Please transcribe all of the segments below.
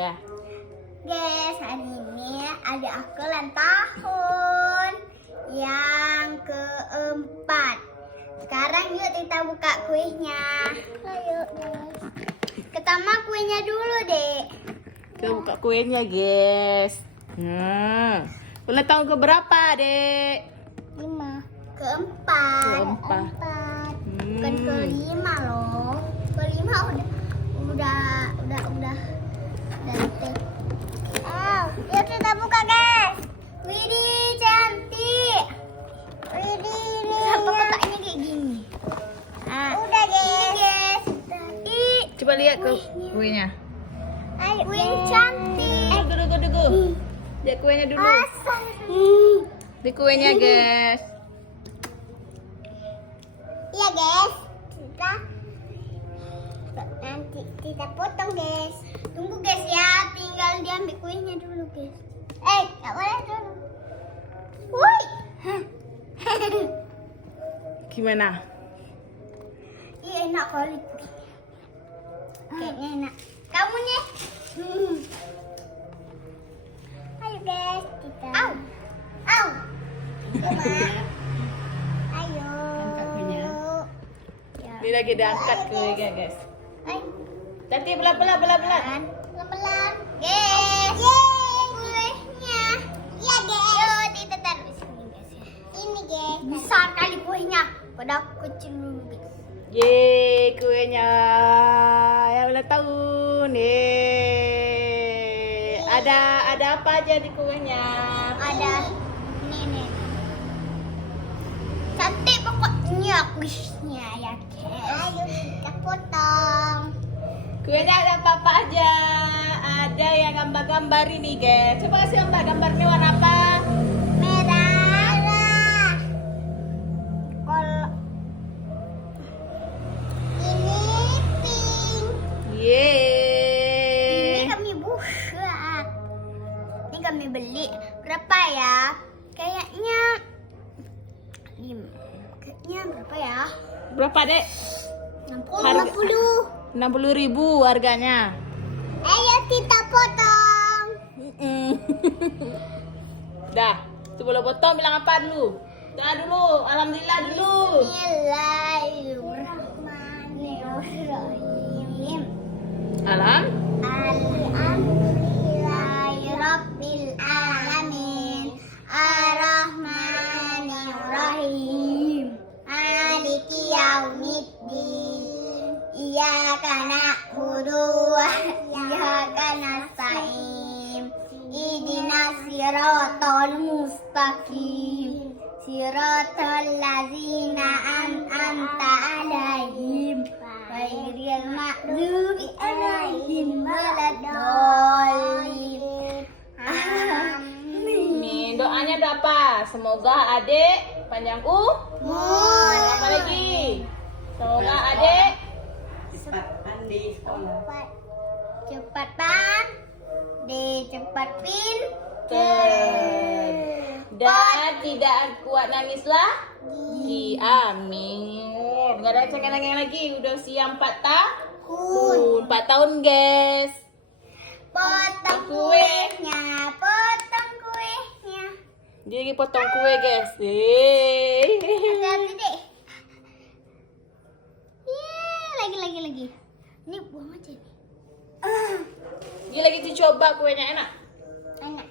Oke. Guys, hari ini ada aku ulang tahun yang keempat. Sekarang yuk kita buka kuenya. Ayo guys. Pertama kuenya dulu dek. Kita buka kuenya guys. Ulang tahun keberapa dek? 5. Keempat. Keempat. Bukan kelima loh. Kelima udah. Yuk kita buka guys. Widih cantik. Widih. Sampai kotaknya kayak gini. Nah, udah guys. Coba lihat ke kuenya. Ayo, kuenya cantik. Tunggu. Lihat kuenya dulu. Di kuenya guys. Iya guys. Nanti kita potong guys. Tunggu guys ya, tinggal diambil kuenya dulu guys. Nggak boleh dulu. Woi. Gimana? Iya enak kali. Kayaknya enak. Kamu nih. Ayo guys, kita. Au. Ayo. Ya. Ini lagi diangkat kuenya guys. Ayo. Nanti belah-belah. Pelan-pelan. Guys. Yeay, kuenya. Iya, guys. Yuk, kita taruh di sini, guys ya. Ini, guys. Besar kali kuenya. Pada aku kecil dulu, guys. Yeay, kuenya yang ulang tahun. Ada apa aja di kuenya? Ada ini. Cantik pokoknya kuisnya ya, guys. Ayo, kita potong. Kuenya ada apa aja? Ada yang gambar-gambar ini, guys. Coba kasih gambarnya warna apa? Merah. Kalau ini pink. Yeay. Ini kami buat. Ini kami beli. Berapa ya? Kayaknya berapa ya? Berapa, Dek? 60. 60.000 harganya. Ayo kita potong. Dah, sebelum potong bilang apa dulu? Doa dulu, alhamdulillah dulu. Bismillahirrahmanirrahim. Alhamdulillahirabbil alamin. Arrahmanirrahim. Maliki yaumiddin. Iyyaka na'budu wa iyyaka nasta'in. Ihdinas siratal mustaqim. Siratal ladzina an'amta 'alaihim ghairil maghdubi 'alaihim waladdallin. Nih, doanya ada apa? Semoga adik panjang umur. Apa lagi? Semoga adik Cepat pandai, cepat pintar dan tidak kuat nangis lagi. Amin. Gak ada cengenang lagi. Udah usia 4 tahun. 4 tahun guys. Potong kuenya. Dia lagi potong kue guys. Hati-hati deh. Lagi. Ini buang aja nih. Dia lagi dicoba kuenya enak. Enak.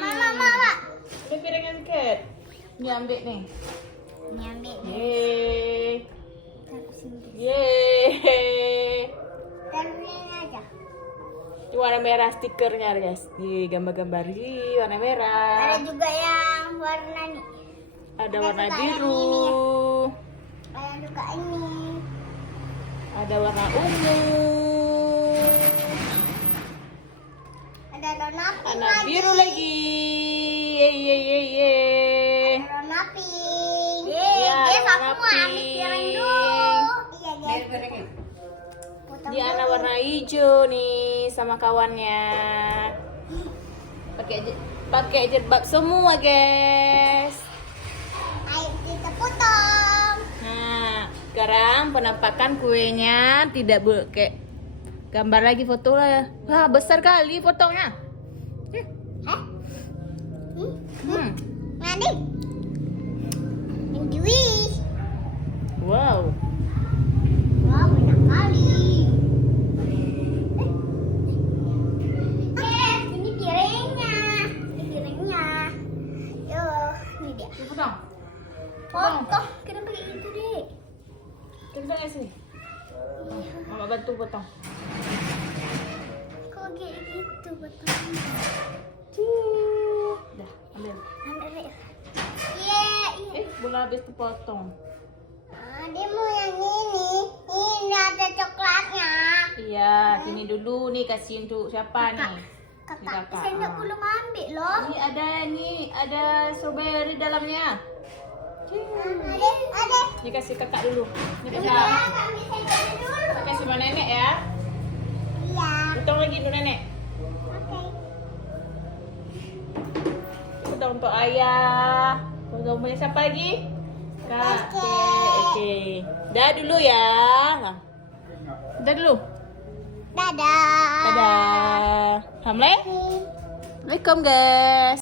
Mama. Ini piringnya sedikit. Ini ambil nih. Ini ambil nih. Yeay. Taruh sini. Yeay. Taruh ini aja. Ini warna merah stikernya guys. Di gambar-gambar di warna merah. Ada juga yang warna nih. Ada Ada warna juga yang biru. Ada juga ini. Ada warna ungu. Ada warna pink Warna lagi. biru lagi. Yeay. Ada warna pink. Iya, Guys, warna aku mau ambil pink. piring dulu. Iya, guys. Potong Dia ada dulu. warna hijau nih sama kawannya. Pakai jilbab semua guys. Ayo kita potong. Nah, sekarang penampakan kuenya tidak Gambar lagi foto lah. Wah, besar kali fotonya. Nanti. Injui. Wow. Wah, banyak kali. Ini piringnya. Ini piringnya. Yo, ini dia. Potong. Potong. Kenapa kayak gitu, Dek? Coba sini. Mama bantu potong. Kok kayak gitu potongnya? Dah, ambil. Ambil. Iya, iya. Bola habis dipotong. Dia mau yang ini. Ini ada coklatnya. Iya, sini dulu nih kasih untuk siapa nih? Kakak, Kakak. saya nggak belum ambil loh. Ini ada strawberry dalamnya. Ada. Ini kasih kakak dulu. Ini Iya, kakak. kami saya dulu. Kita kasih sama nenek ya. Iya. Potong lagi dulu nenek. Oke. Potong untuk ayah. Potong punya siapa lagi? Kakek. Oke. Dah dulu ya. Dah dulu. Dadah. Dadah. Assalamualaikum guys.